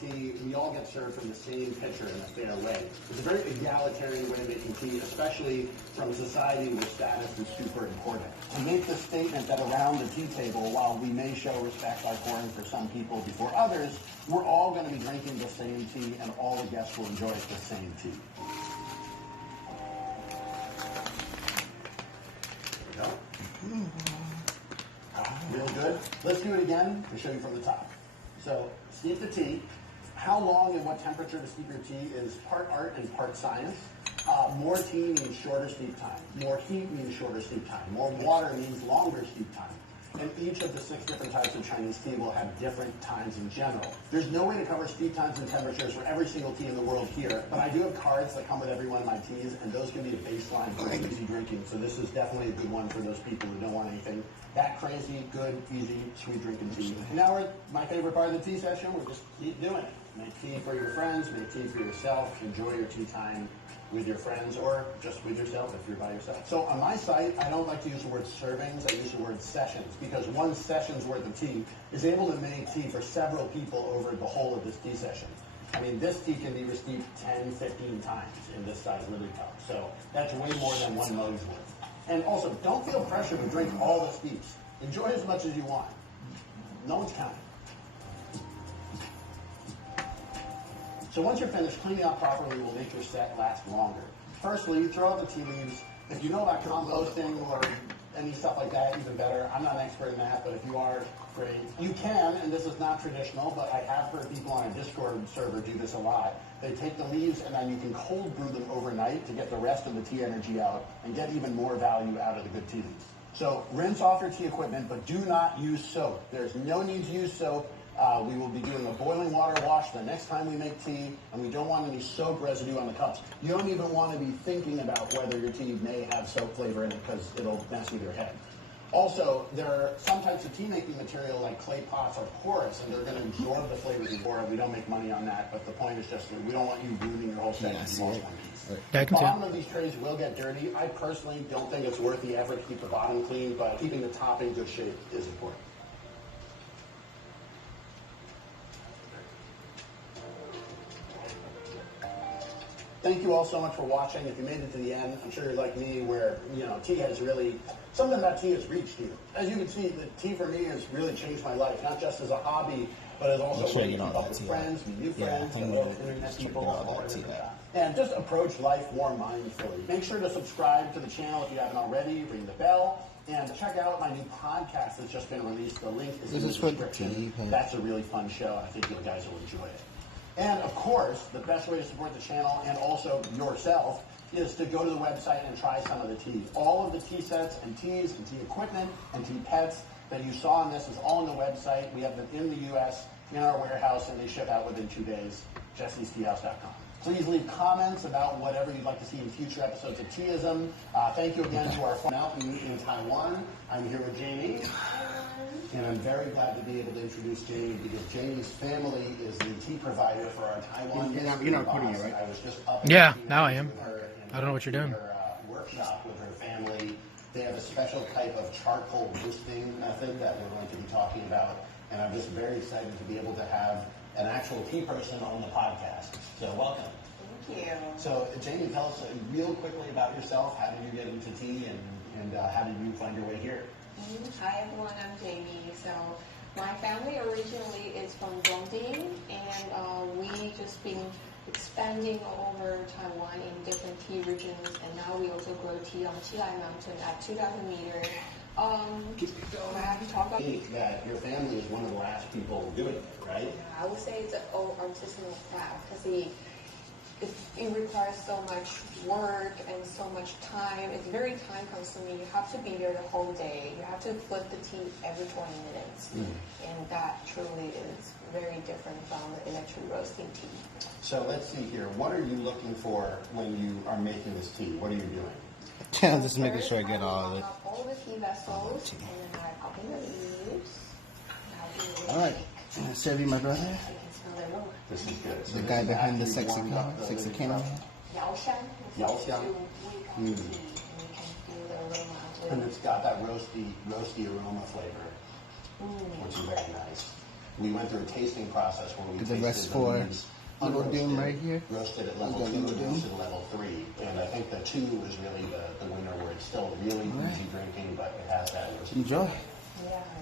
tea, we all get served from the same pitcher in a fair way. It's a very egalitarian way of making tea, especially from a society where status is super important. To make the statement that around the tea table, while we may show respect by pouring for some people before others, we're all going to be drinking the same tea, and all the guests will enjoy the same tea. There we go. Real good. Let's do it again to show you from the top. So, steep the tea. How long and what temperature to steep your tea is part art and part science. More tea means shorter steep time. More heat means shorter steep time. More water means longer steep time. And each of the 6 different types of Chinese tea will have different times in general. There's no way to cover steep times and temperatures for every single tea in the world here, but I do have cards that come with every one of my teas, and those can be a baseline for easy drinking. So this is definitely a good one for those people who don't want anything that crazy, good, easy, sweet drinking tea. And now we're at my favorite part of the tea session. We'll just keep doing it. Make tea for your friends, make tea for yourself, enjoy your tea time with your friends or just with yourself if you're by yourself. So on my site, I don't like to use the word servings, I use the word sessions, because one session's worth of tea is able to make tea for several people over the whole of this tea session. I mean, this tea can be received 10, 15 times in this size Lily cup. So that's way more than one mug's worth. And also, don't feel pressure to drink all the steeps. Enjoy as much as you want. No one's counting. So once you're finished, cleaning up properly will make your set last longer. Firstly, throw out the tea leaves. If you know about composting or any stuff like that, even better. I'm not an expert in that, but if you are, great. You can, and this is not traditional, but I have heard people on a Discord server do this a lot. They take the leaves and then you can cold brew them overnight to get the rest of the tea energy out and get even more value out of the good tea leaves. So rinse off your tea equipment, but do not use soap. There's no need to use soap. We will be doing a boiling water wash the next time we make tea, and we don't want any soap residue on the cups. You don't even want to be thinking about whether your tea may have soap flavor in it because it'll mess with your head. Also, there are some types of tea-making material like clay pots are porous, and they're going to absorb the flavors of it. We don't make money on that, but the point is just that we don't want you ruining your whole set if you lost one piece. The bottom of these trays will get dirty. I personally don't think it's worth the effort to keep the bottom clean, but keeping the top in good shape is important. Thank you all so much for watching. If you made it to the end, I'm sure you're like me where, tea has really, something about tea has reached you. As you can see, the tea for me has really changed my life, not just as a hobby, but as also a way to keep up with friends, meet new friends, and internet people, and just approach life more mindfully. Make sure to subscribe to the channel if you haven't already, ring the bell, and check out my new podcast that's just been released. The link is in the description. That's a really fun show. I think you guys will enjoy it. And of course, the best way to support the channel and also yourself is to go to the website and try some of the teas. All of the tea sets and teas and tea equipment and tea pets that you saw on this is all on the website. We have them in the U.S., in our warehouse, and they ship out within 2 days. Jessie'sTeahouse.com. Please leave comments about whatever you'd like to see in future episodes of Teaism. Thank you again to our mountain in Taiwan. I'm here with Jamie. And I'm very glad to be able to introduce Jamie because Jamie's family is the tea provider for our Taiwan. You're not recording it, right? I was just up now I am. I don't know what you're doing. Her workshop with her family. They have a special type of charcoal roasting method that we're going to be talking about. And I'm just very excited to be able to have an actual tea person on the podcast. So welcome. Thank you. So Jamie, tell us real quickly about yourself. How did you get into tea and how did you find your way here? Hi everyone, I'm Jamie. So my family originally is from Guangdong, and we just been expanding all over Taiwan in different tea regions, and now we also grow tea on Qilai Mountain at 2,000 meters. I have to talk about that your family is one of the last people doing it, right? Yeah, I would say it's an old artisanal craft because it requires so much work and so much time. It's very time consuming. You have to be there the whole day. You have to flip the tea every 20 minutes. And that truly is very different from the electric roasting tea. So let's see here. What are you looking for when you are making this tea? What are you doing? I'm just making sure I get all of it. All the tea vessels, and then I pop in the leaves. All right. Serve you, my brother. This is good. So the guy behind the sexy camera. Yaoxiang. And it's got that roasty aroma flavor, which is very nice. we went through a tasting process where we Did the tasted rest the for leaves Little unroasted, Doom right here? roasted at level 2 and roasted at level 3. And I think the 2 is really the winner, where it's still really easy drinking, but it has that roasted. Enjoy. Yeah.